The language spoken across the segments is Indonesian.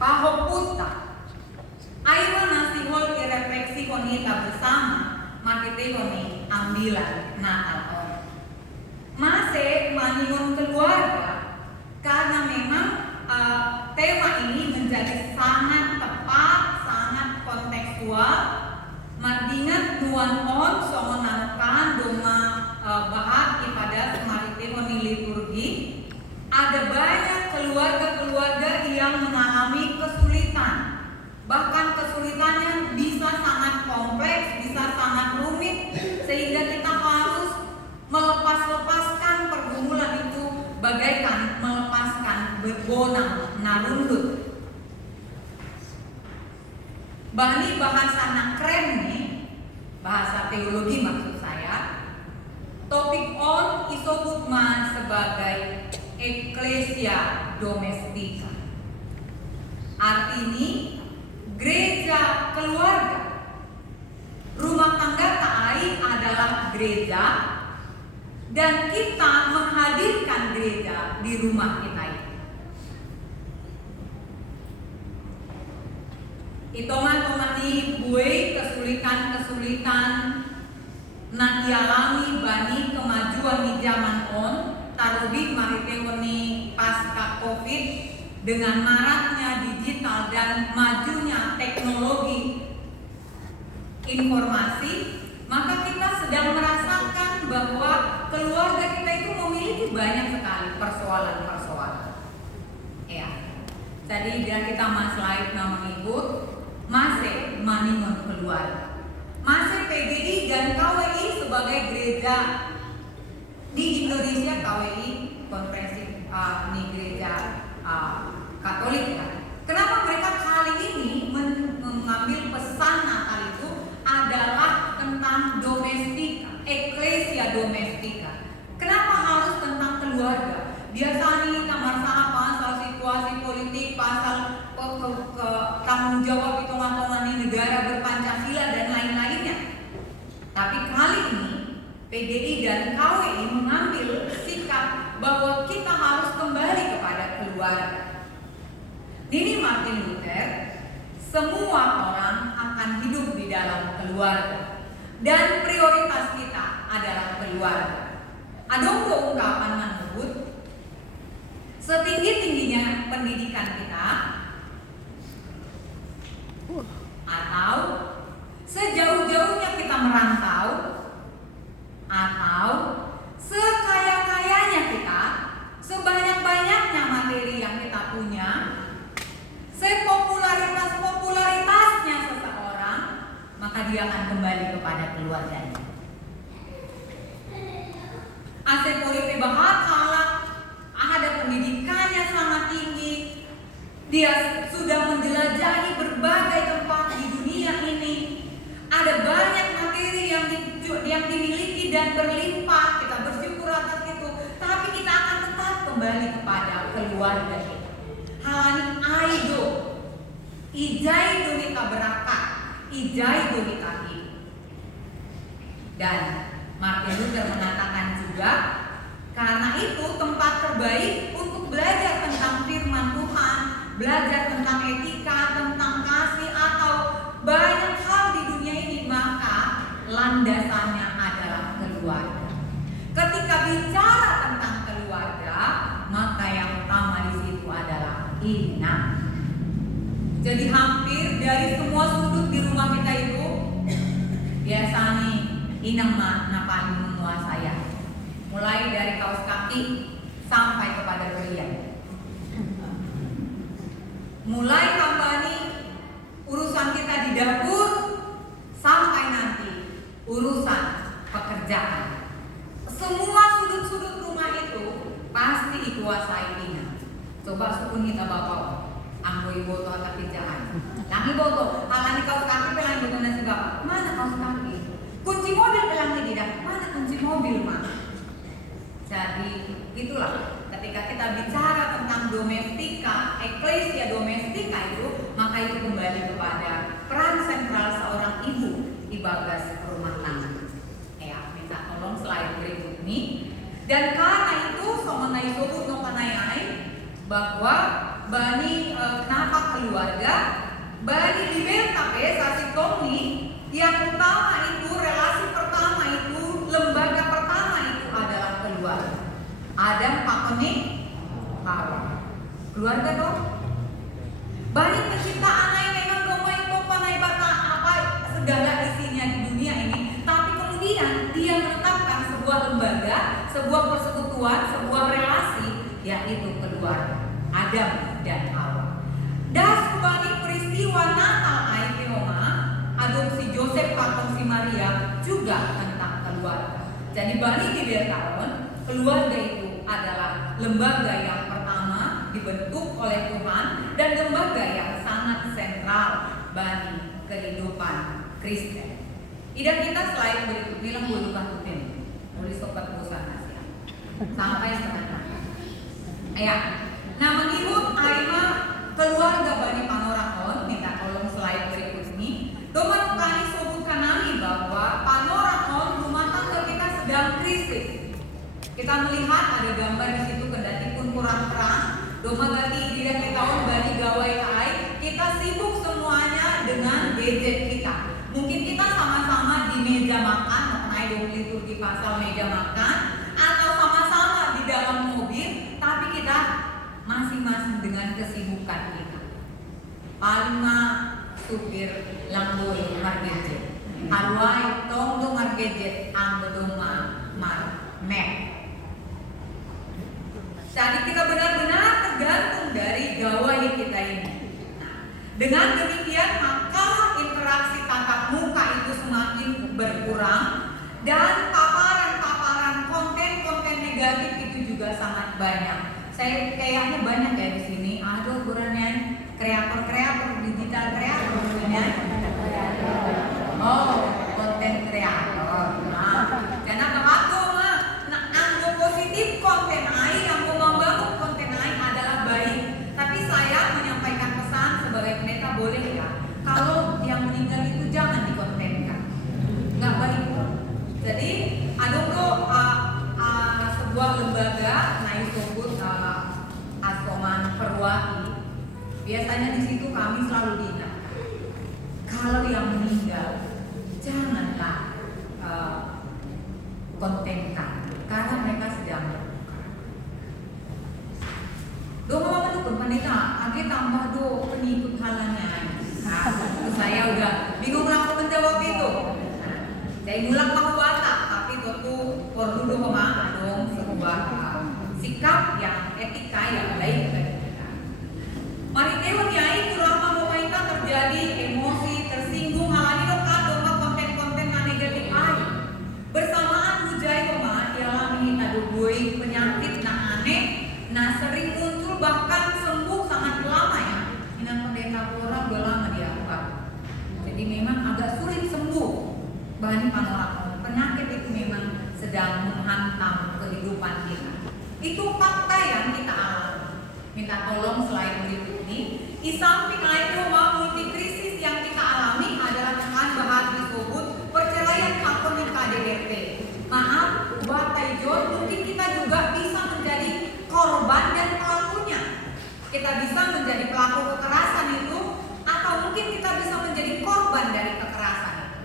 pahoputa ayo nasihol irefleksi honita bersama makite honi ambilan Natal on. Masih maningon keluarga karena memang tema ini menjadi sangat tepat, sangat kontekstual. Mardingat nuan on songon nanukan doma bahag ipada semarite honi liturgi. Ada banyak keluarga-keluarga yang mengalami kesulitan. Bahkan kesulitannya bisa sangat kompleks, bisa sangat rumit, sehingga kita harus melepaskan pergumulan itu bagaikan melepaskan berbonang narundut. Bani bahasa keren nih, bahasa teologi maksud saya. Topik on isobutma sebagai Ecclesia Domestica. Artinya gereja keluarga. Rumah tangga ta'ai adalah gereja, dan kita menghadirkan gereja di rumah kita ini. Itongan-tongan buai kesulitan-kesulitan nak dialami bani kemajuan di zaman on tarubi marite woni pasca Covid dengan maraknya digital dan majunya teknologi informasi, maka kita sedang merasakan bahwa keluarga kita itu memiliki banyak sekali persoalan-persoalan. Ya, tadi dia kita slide mengikut masih maningon keluarga, masih PGI dan KWI sebagai gereja di Indonesia. KWI konferensi ini gereja Katolik kan. Kenapa mereka kali ini mengambil pesan Natal itu adalah tentang domestika, Ecclesia Domestica. Kenapa harus tentang keluarga? Biasanya kamar pasal situasi politik, pasal tanggung jawab hitungan-hitungan negara berpancasila dan lain-lainnya. Tapi kali ini PGI dan KWI mengambil sikap bahwa kita harus kembali kepada keluarga. Ini Martin Luther, semua orang akan hidup di dalam keluarga dan prioritas kita adalah keluarga. Adonggo ungkapan menyebut setinggi-tingginya pendidikan kita atau sejauh-jauhnya kita merantau atau sekaya-kayanya kita, sebanyak-banyaknya materi yang kita punya, sepopularitasnya seseorang, maka dia akan kembali kepada keluarganya. Asep politik bahat salah, ada pendidikannya sangat tinggi, dia sudah menjelajahi berbagai tempat di dunia ini, ada banyak materi yang dimiliki dan berlimpah, kita bersyukur atas itu, tapi kita akan tetap kembali kepada keluarga kita. Halani aido, ijai donita berakat, ijai donita hidup. Dan Martin Luther mengatakan juga, karena itu tempat terbaik untuk belajar tentang firman Tuhan, belajar tentang etika, tentang kasih, atau banyak hal di dunia ini, maka landasannya adalah keluarga. Ketika bicara tentang keluarga, maka yang utama di situ adalah inang. Jadi hampir dari semua sudut di rumah kita itu biasanya inang paling menguasai. Mulai dari kaos kaki sampai kepada berian. Mulai kampanye urusan kita di dapur sampai nanti urusan pekerjaan. Semua sudut-sudut rumah itu pasti dikuasai inang. Coba sukun kita bapak anggo ibu to atau kerjaan. Lagi boto, alani kaos kaki pelan betul nasi bapak. Mana kaos kaki? Kunci mobil pelan tidak. Mana kunci mobil mah? Jadi itulah ketika kita bicara tentang domestika, Ecclesia Domestica itu, maka itu kembali kepada peran sentral seorang ibu di bagas rumah tangga. Ya, minta tolong slide berikut ini. Dan karena itu somenai sobut no kanayai bahwa bani kenapa keluarga? Bani liberta sasi Tony yang utama itu relasi pertama itu lembaga pertama itu adalah keluarga. Adam pakoni Hawa. Keluarga dong. Bani penciptaan yang memang doma itu panai bata apa segala isinya di dunia ini, tapi kemudian dia menetapkan sebuah lembaga, sebuah persekutuan, sebuah relasi, yaitu keluarga. Adam dan Hawa. Das bani peristiwa Natal Aikeoma, adopsi Joseph atau si Maria juga tentang keluarga. Jadi bani di Bertaron, keluarga itu adalah lembaga yang pertama dibentuk oleh Tuhan dan lembaga yang sangat sentral bagi kehidupan Kristen. Ida kita selain berikut bilang bulukan rutin, tulis sobat bosan Asia sampai setengah. Ya. Nah, menurut Aima keluarga Bani Panorakon, minta tolong slide berikut ini. Doman kami sebutkan kami bahwa Panorakon rumah tangga kita sedang krisis. Kita melihat ada gambar di situ kendati pun kurang terang. Doma ganti tidak kita tahun Bani Gawai Ai, kita sibuk semuanya dengan gadget kita. Mungkin kita sama-sama di meja makan, naik liturgi pasal meja makan, atau sama-sama di dalam mobil, tapi kita masing-masing dengan kesibukan kita. Palma supir lambul margejet, arwai tong margejet ambedoma mek. Jadi kita benar-benar tergantung dari gawai kita ini. Nah, dengan demikian maka interaksi tatap muka itu semakin berkurang dan paparan-paparan konten-konten negatif itu juga sangat banyak. Saya kayaknya banyak ya di sini. Aduh, kurangnya kreator digital kreator ya. Oh, konten kreator. Nah, karena begitu mah, nah, anggo positif konten lain, anggo membangun konten lain adalah baik. Tapi saya menyampaikan pesan sebagai pendeta boleh ya, kalau yang meninggal itu jangan dikontenkan, nggak baik. Jadi, aduh kok sebuah lembaga naik sebut Asoman Perwahi. Biasanya di situ kami selalu diingatkan, kalau yang meninggal janganlah kontenkan karena mereka sedang berduka. Doa apa tuh pendeta? Agi tambah do pengikut halannya. Nah, saya udah bingung lah menjawab itu. Nah, saya ngulang mau baca, tapi itu tuh perlu doa dong sebuah sikap yang etika yang baik bagi kita. Mari teori nyai kurang memainkan terjadi emosi tersinggung halani lokal domba konten-konten yang negatif aja. Bersamaan hujai koma dialami adubui penyakit nah aneh, nah sering muncul bahkan sembuh sangat lama ya. Minang pendeta orang udah lama diangkat. Jadi memang agak sulit sembuh. Bani Panorakon, penyakit itu memang sedang menghantam kehidupan kita. Itu fakta yang kita alami. Minta tolong selain berikut ini. Di samping itu multi krisis yang kita alami adalah dengan bahas disebut perceraian hakoni KDRT. Maaf, buat Taijon, mungkin kita juga bisa menjadi korban dan pelakunya. Kita bisa menjadi pelaku kekerasan itu, atau mungkin kita bisa menjadi korban dari kekerasan itu.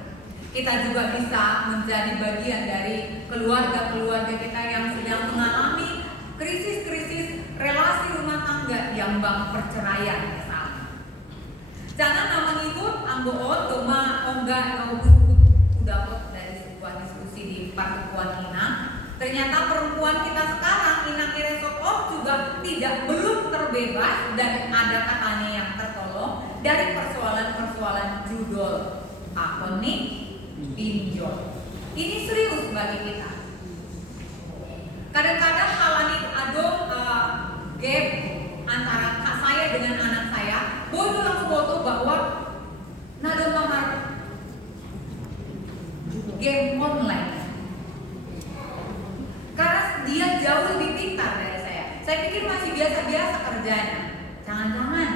Kita juga bisa menjadi bagian dari keluarga-keluarga kita yang sedang mengalami krisis-krisis relasi rumah tangga yang bang perceraian bersama. Jangan nama ngikut anggoot doma onggak udah dari sebuah diskusi di perempuan Inang. Ternyata perempuan kita sekarang Inang Iresokov juga belum terbebas dan ada katanya yang tertolong dari persoalan-persoalan judul akoni pinjol. Ini serius bagi kita. Kadang-kadang halani adong gap antara saya dengan anak saya, bodoh aku foto bahwa nado nomor game online. Karena dia jauh lebih pintar dari saya. Saya pikir masih biasa-biasa kerjanya. Jangan-jangan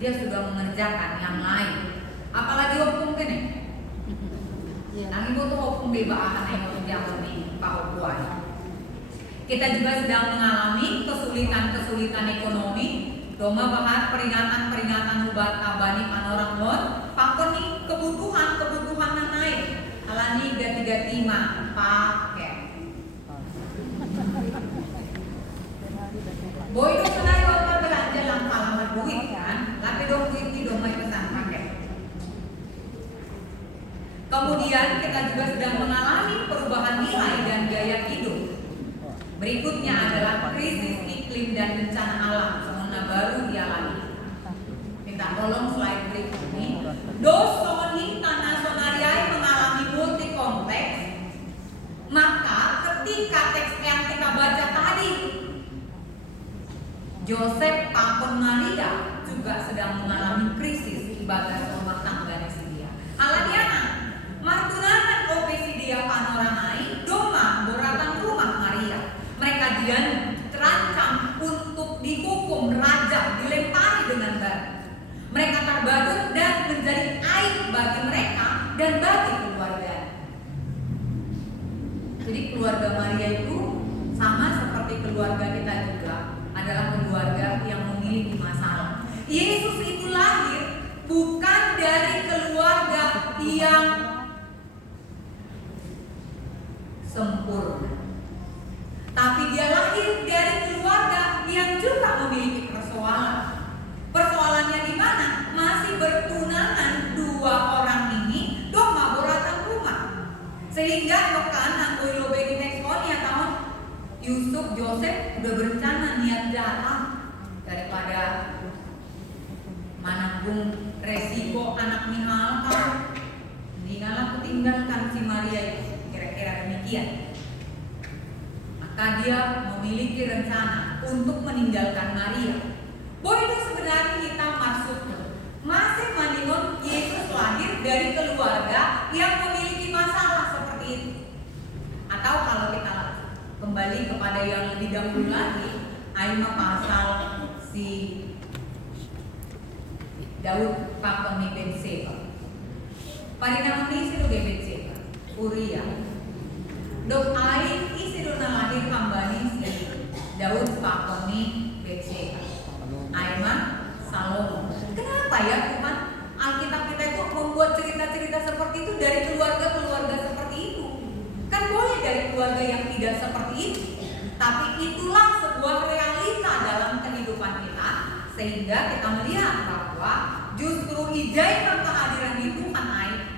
dia sudah mengerjakan yang lain. Apalagi hukum kene. Nanti butuh hukum bebaan yang jamu nih Pak Puan. Kita juga sedang mengalami kesulitan-kesulitan ekonomi. Doma bahat peringatan hubat abani panorang mon pakon ni kebutuhan na naik alani gati-gati mah pakai boy dong senari waktu belanja langkah lama duit kan tapi dong duit ini dong mai pesan pakai. Kemudian kita juga sedang mengalami perubahan nilai dan gaya hidup. Berikutnya adalah krisis iklim dan bencana alam semua baru dialami. Minta tolong slide berikut ini. Dosoni tanah sonariai mengalami multi konteks. Maka ketika teks yang kita baca tadi, Joseph Pakon Maria juga sedang mengalami krisis ibadah rumah tangga dia. Aladiana, martunanan opesi dia panoranai, doma boratan rumah Maria. Mereka dian terancam untuk dihukum raja, dilempari dengan batu. Mereka terbadut dan menjadi aib bagi mereka dan bagi keluarga. Jadi keluarga Maria itu sama seperti keluarga kita juga, adalah keluarga yang memiliki masalah. Yesus itu lahir bukan dari keluarga yang sempurna, tapi dia lahir dari keluarga yang juga memiliki persoalan. Persoalannya di mana? Masih bertunangan dua orang ini dong maboratan rumah. Sehingga rekan angkoi lobegi tekstonia tahun Yusuf Joseph udah berencana niat jahat daripada menanggung resiko anak Mihal kan. Mendingan aku tinggalkan si Maria itu, kira-kira demikian. Maka dia memiliki rencana untuk meninggalkan Maria. Bahwa itu sebenarnya kita masuk masih mandingon Yesus lahir dari keluarga yang memiliki masalah seperti itu. Atau kalau kita kembali kepada yang lebih dahulu lagi, Aima pasal si Daud pakoni Betseba. Parinang ini sido Betseba, Uria. Dok ain isido na lahir kambani si Daud pakoni Betseba. Aima Salomo. Kenapa ya Tuhan Alkitab kita itu membuat cerita-cerita seperti itu dari keluarga-keluarga seperti itu? Kan boleh dari keluarga yang tidak seperti itu, tapi itulah sebuah realita dalam kehidupan kita, sehingga kita melihat bahwa justru ijai kehadiran di Tuhan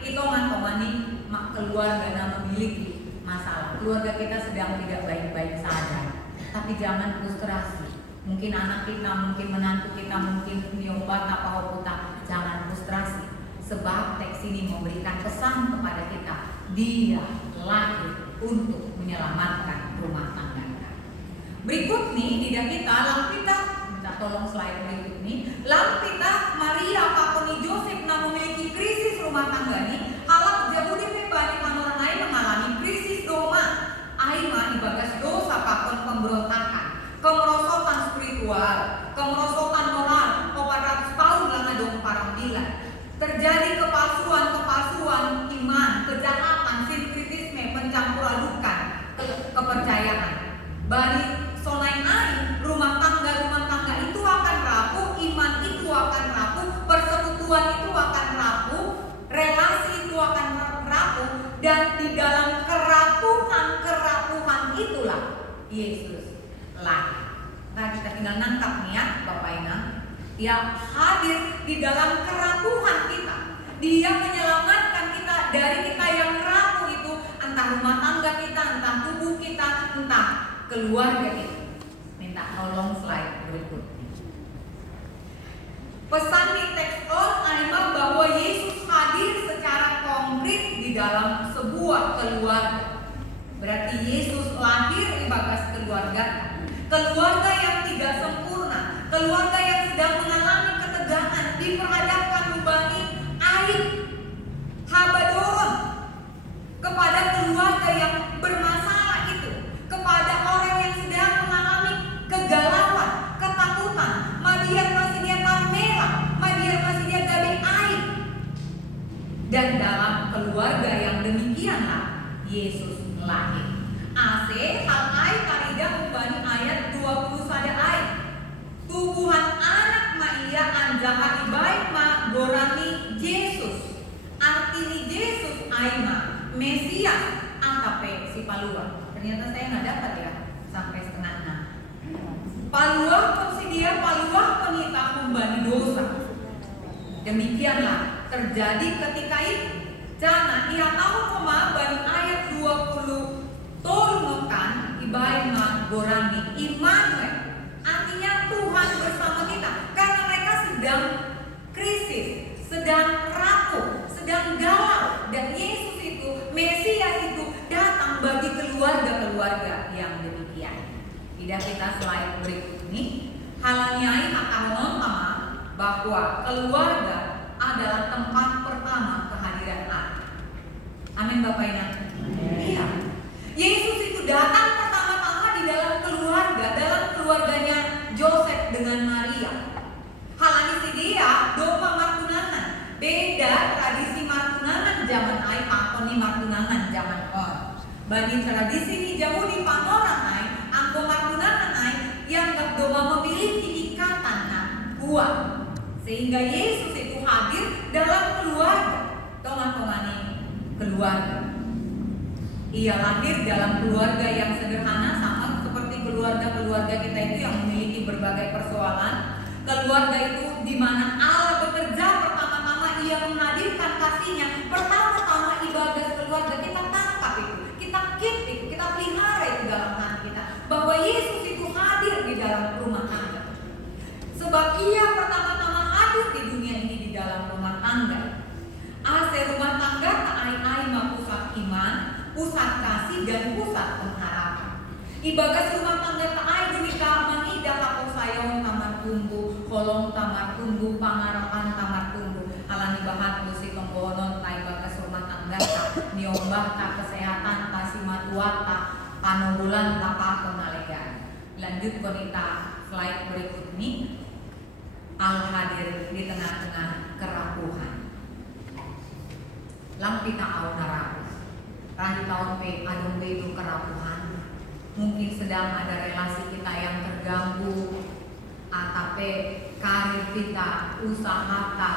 itu ngantomani keluarga yang memiliki masalah. Keluarga kita sedang tidak baik-baik saja, tapi jangan frustrasi. Mungkin anak kita, mungkin menantu kita, mungkin nyoba apa oputa, jangan frustrasi. Sebab teks ini memberikan pesan kepada kita, dia lahir untuk menyelamatkan rumah tangga kita. Berikut nih tidak kita, lampita, minta tolong slide berikut nih. Lampita Maria Pakoni Joseph nah memiliki krisis rumah tangga nih. Halak Jabudi Pebani Panorang lain mengalami krisis doma. Aima dibagas dosa pakon pemberontakan, kemerosotan spiritual, kemerosotan moral, 400 tahun lama dong parambilan. Terjadi kepalsuan iman, kejahatan, sinkritisme, pencampur adukan, kepercayaan. Bari sonai rumah tangga itu akan rapuh, iman itu akan rapuh, persekutuan itu akan rapuh, relasi itu akan rapuh, dan di dalam kerapuhan itulah Yesus lahir. Nah kita tinggal nangkap nih ya Bapak Ina. Dia hadir di dalam kerapuhan kita. Dia menyelamatkan kita dari kita yang rapuh itu, entah rumah tangga kita, entah tubuh kita, entah keluarga kita. Minta tolong slide berikut. Pesan di teks Aima bahwa Yesus hadir secara konkret di dalam sebuah keluarga. Berarti Yesus lahir di bagas keluarga. Keluarga yang tidak sempurna, keluarga yang sedang mengalami ketegangan, diperhadapkan ubani aib, habadoron kepada keluarga yang bermasalah itu, kepada orang yang sedang mengalami kegalauan, ketakutan, madian masih dia parmela, madian masih dia gabe aib. Dan dalam keluarga yang demikianlah Yesus lahir. Hal ai karida ubani ayat 20 ayat. Tubuhan anak jaha ibai ma gorani Yesus. Artini Yesus aima Mesias atape si palua. Ternyata saya nggak dapat ya sampai setengah 6. Palua konsidia palua penita kumbani dosa. Demikianlah terjadi ketika itu. Jangan ia tahu koma bani ayat 20 tolongkan ibai ma gorani Immanuel. Artinya Tuhan bersama kita. Karena mereka sedang krisis, sedang rapuh, sedang galau. Dan Yesus itu, Mesias itu datang bagi keluarga-keluarga yang demikian. Tidak kita slide berikut ini. Halaniai akan sama bahwa keluarga adalah tempat pertama kehadiran Allah. Amin Bapak Ibu. Iya. Yesus itu datang pertama-tama di dalam keluarganya Joseph dengan Maria. Halani si dia doma martunangan. Beda tradisi martunangan zaman ai pakoni martunangan zaman on. Bagi tradisi ni jauh di panoran ai, angko martunangan ai yang doma memiliki ikatan kuat. Sehingga Yesus itu hadir dalam keluarga. Tongan-tongani keluarga. Ia lahir dalam keluarga yang sederhana, sama seperti keluarga-keluarga kita itu yang memiliki berbagai persoalan. Keluarga itu di mana Allah bekerja pertama-tama, ia menghadirkan kasihnya. Pertama-tama ibadah keluarga kita tangkap itu, kita keep itu, kita pelihara itu dalam hati kita, bahwa Yesus itu hadir di dalam rumah tangga. Sebab ia pertama-tama hadir di dunia ini di dalam rumah tangga. Ase rumah tangga tak ai-ai ma pusat iman, pusat kasih dan pusat pengharapan. Ibagas rumah tangga tak ai dunika mangida kapok sayong tamar tumbuh, kolong tamar tumbuh, pangarapan tamar tumbuh. Halani bahat musik pembonon tai bagas rumah tangga tak niombah tak kesehatan tak simatuat tak panubulan tak pakonalegan. Lanjut konita slide berikut ini. Al hadir di tengah-tengah kerapuhan. Lampi taau narapus. Rahi tahun pe adung itu kerapuhan. Mungkin sedang ada relasi kita yang terganggu, atape karir kita, usaha kita,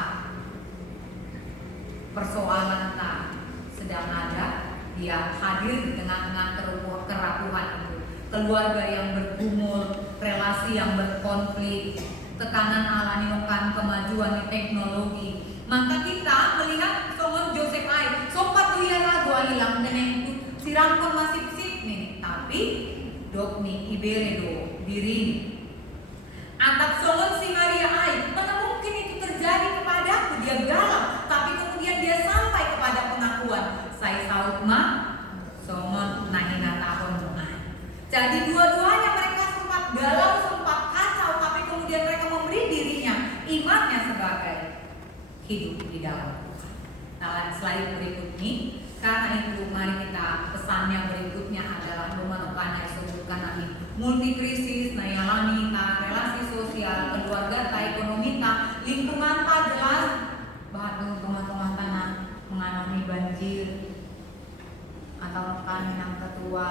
persoalan kita sedang ada. Dia hadir di tengah-tengah kerapuhan itu. Keluarga yang bergumul, relasi yang berkonflik, tekanan alami kemajuan teknologi. Maka kita melihat somon Joseph ai, sopat dia lagu alilang neneng sirangkon masih sip nih, tapi dok nih iberedo diri. Atap somon si Maria ai, mana mungkin itu terjadi kepadaku, dia galau, tapi kemudian dia sampai kepada pengakuan, saya saut ma somon nahina tahun doa. Jadi dua-duanya mereka sempat galau, sempat kacau, tapi kemudian mereka memberi dirinya imannya sebagai hidup di dalam Tuhan. Nah, slide berikut ini. Karena itu mari kita pesannya berikutnya adalah memanfaatkan yang sebutkan nanti multi krisis, nayalani, relasi sosial, keluarga, ekonomi, lingkungan, jelas bahkan teman-teman tanah mengalami banjir atau kan yang ketua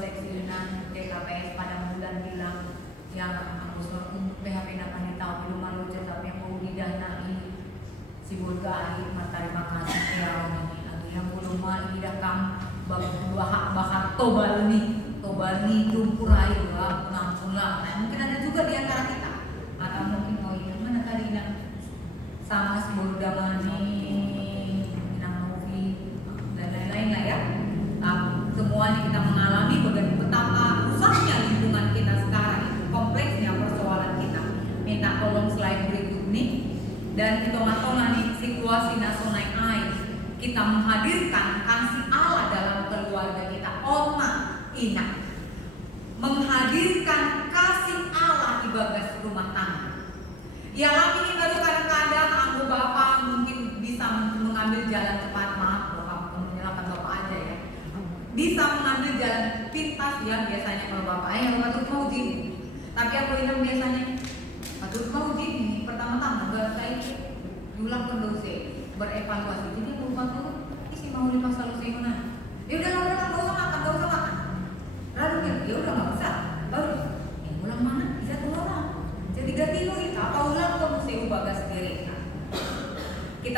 seksi DKPS pada bulan bilang yang harus PHP nakan tahu belum malu tapi yang mau didanai si burga akhir terima kasih ya ini lagi yang belum malu didakam bahar tobal nih lumpur air penampungan. Nah, mungkin ada juga di antara kita atau mungkin mau ini mana tadi sama si burga mani movie dan lain-lain lah ya. Semuanya kita mengalami betapa rusaknya lingkungan kita sekarang, kompleksnya persoalan kita. Minta tolong slide berikut nih. Dan kita matongani situasi nasional air. Kita menghadirkan kasih Allah dalam keluarga kita. Oma ingat menghadirkan kasih Allah di bagas rumah tangga. Ya lagi ini baru kadang-kadang aku bapak mungkin bisa mengambil jalan cepat, maaf bapak menyalahkan bapak aja ya. Bisa mengambil jalan pintas ya biasanya kalau bapak patut mau uji. Tapi aku bilang biasanya patut mau uji ini pertama-tama gak saya diulang dosen berevaluasi. Jadi aku patut isi mau lima solusi mana? Ya udah gak usah makan. Lalu ya udah gak usah. Baru yang ulang mana bisa tuh orang. Jadi ganti lo itu apa ulang?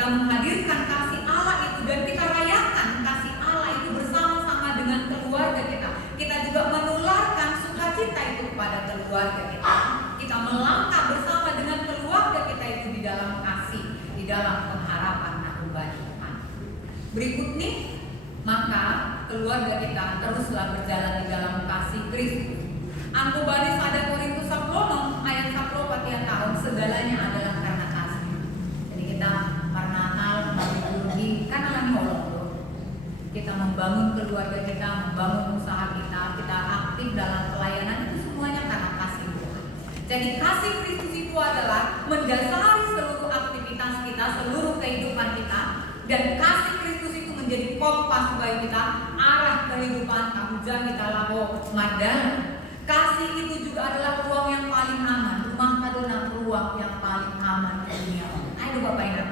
menghadirkan kasih Allah itu dan kita rayakan kasih Allah itu bersama-sama dengan keluarga kita. Kita juga menularkan sukacita itu kepada keluarga kita. Kita melangkah bersama dengan keluarga kita itu di dalam kasih, di dalam pengharapan anugerah Tuhan. Berikutnya, maka keluarga kita teruslah berjalan di dalam kasih Kristus. Angko baris pada Korintus 10 ayat 10 ya tahun segalanya adalah karena kasih. Jadi kita Natal mengikuti karena lagi holong. Kita membangun keluarga kita, membangun usaha kita, kita aktif dalam pelayanan itu semuanya karena kasih Tuhan. Jadi kasih Kristus itu adalah mendasari seluruh aktivitas kita, seluruh kehidupan kita, dan kasih Kristus itu menjadi kompas bagi kita arah kehidupan tanggung kita laku madana. Kasih itu juga adalah ruang yang paling aman. Rumah kadona ruang yang paling aman di dunia. Ayo Bapak Ibu.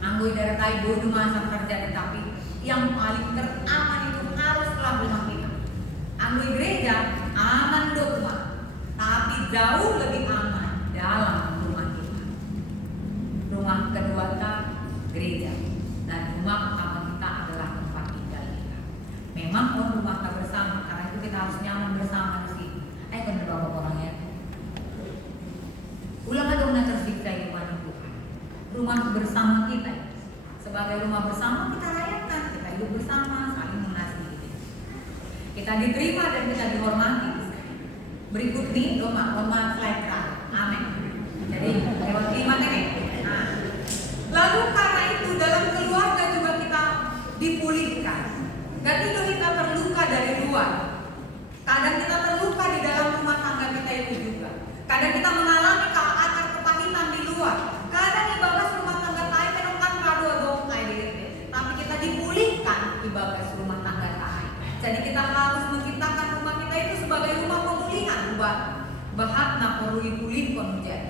Anggoi dari Taibo di masa kerja tapi yang paling teraman itu haruslah rumah kita. Anggoi gereja aman do rumah, tapi jauh lebih aman dalam rumah kita. Rumah kedua kita gereja dan rumah utama kita adalah tempat tinggal kita. Memang rumah kita bersama, karena itu kita harus nyaman bersama di sini. Ayo kan bapak orangnya. Ulang dong tersiksa iman Tuhan. Rumah bersama kita. Sebagai rumah bersama kita rayakan, kita hidup bersama, saling mengasihi. Kita diterima dan kita dihormati. Berikut nih Roma slide terakhir. Amin. Jadi lewat terima nih. Nah, lalu karena itu dalam keluarga juga kita dipulihkan. Ketika kita terluka dari luar, kadang kita terluka di dalam rumah tangga kita itu juga. Kadang kita mengalami akar kepahitan di luar. Kadang ibadah rumah tangga tayo kan rado dong kayak tapi kita dipulihkan ibadah rumah tangga tayo. Jadi kita harus menciptakan rumah kita itu sebagai rumah pemulihan, bahat na pulih konjen,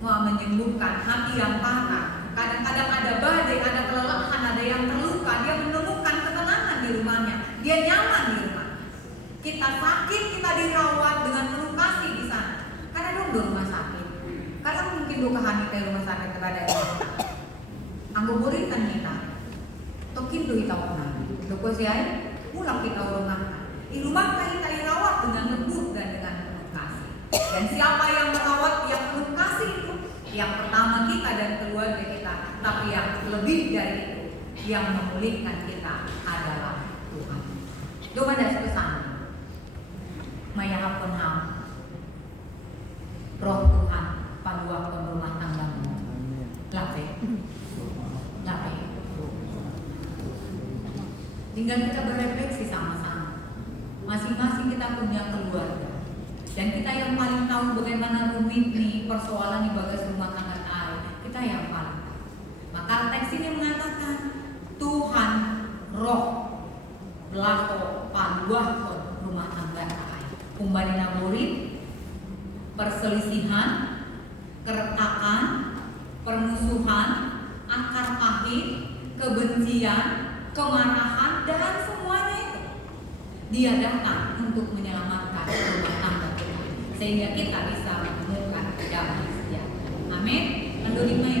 mau menyembuhkan hati yang patah. Kadang-kadang ada badai, ada kelelahan, ada yang terluka, dia menemukan ketenangan di rumahnya, dia nyaman di rumah. Kita sakit, kita dirawat dengan penuh kasih di sana. Karena dong di rumah sakit. Karena mungkin bukan hanya ke rumah sakit terhadap anggo buritan kita. Tokin do kita orang. Doko siai, pulang kita rumah. Di rumah kita dirawat dengan lembut dan dengan penuh kasih. Dan siapa yang merawat yang penuh kasih itu? Yang pertama kita dan keluarga kita. Tapi yang lebih dari itu, yang memulihkan kita adalah Tuhan. Coba ada pesan. Mayahapun ham. Roh Tuhan paluakon rumah tanggamu. Lape. Tinggal kita berefleksi sama-sama. Masing-masing kita punya keluarga. Dan kita yang paling tahu bagaimana rumit nih persoalan di bagas rumah tangga tahu. Kita yang paling tahu. Maka teks ini mengatakan Tuhan roh belako paluakon rumah tangga tahu. Kumbali naburin perselisihan, keretakan, permusuhan, akar pahit, kebencian, kemarahan, dan semuanya itu dia datang untuk menyelamatkan rumah tangga kita sehingga kita bisa menemukan damai sejahtera. Amin. Lalu 5 ya